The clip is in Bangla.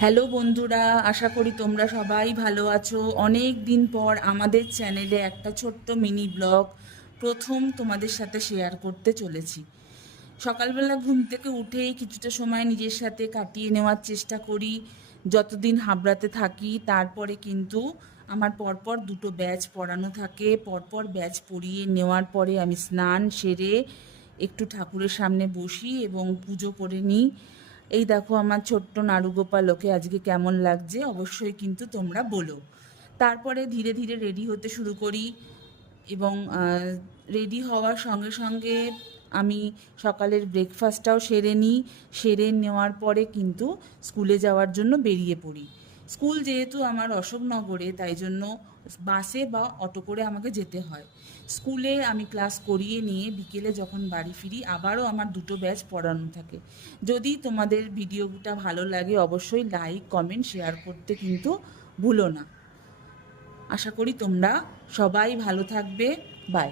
হ্যালো বন্ধুরা, আশা করি তোমরা সবাই ভালো আছো। অনেক দিন পর আমাদের চ্যানেলে একটা ছোট্ট মিনি ব্লগ প্রথম তোমাদের সাথে শেয়ার করতে চলেছি। সকালবেলা ঘুম থেকে উঠেই কিছুটা সময় নিজের সাথে কাটিয়ে নেওয়ার চেষ্টা করি যতদিন হাবড়াতে থাকি। তারপরে কিন্তু আমার পরপর দুটো ব্যাচ পড়ানো থাকে। পরপর ব্যাচ পড়িয়ে নেওয়ার পরে আমি স্নান সেরে একটু ঠাকুরের সামনে বসি এবং পুজো করে নিই। এই দেখো আমার ছোট্ট নাড়ুগোপাল, ওকে আজকে কেমন লাগছে অবশ্যই কিন্তু তোমরা বলো। তারপরে ধীরে ধীরে রেডি হতে শুরু করি এবং রেডি হওয়ার সঙ্গে সঙ্গে আমি সকালের ব্রেকফাস্টটাও সেরে নিই। সেরে নেওয়ার পরে কিন্তু স্কুলে যাওয়ার জন্য বেরিয়ে পড়ি। স্কুল যেহেতু আমার অশোকনগরে, তাই জন্য বাসে বা অটো করে আমাকে যেতে হয়। স্কুলে আমি ক্লাস করিয়ে নিয়ে বিকেলে যখন বাড়ি ফিরি আবারও আমার দুটো ব্যাচ পড়ানো থাকে। যদি তোমাদের ভিডিওটা ভালো লাগে অবশ্যই লাইক কমেন্ট শেয়ার করতে কিন্তু ভুলো না। আশা করি তোমরা সবাই ভালো থাকবে। বাই।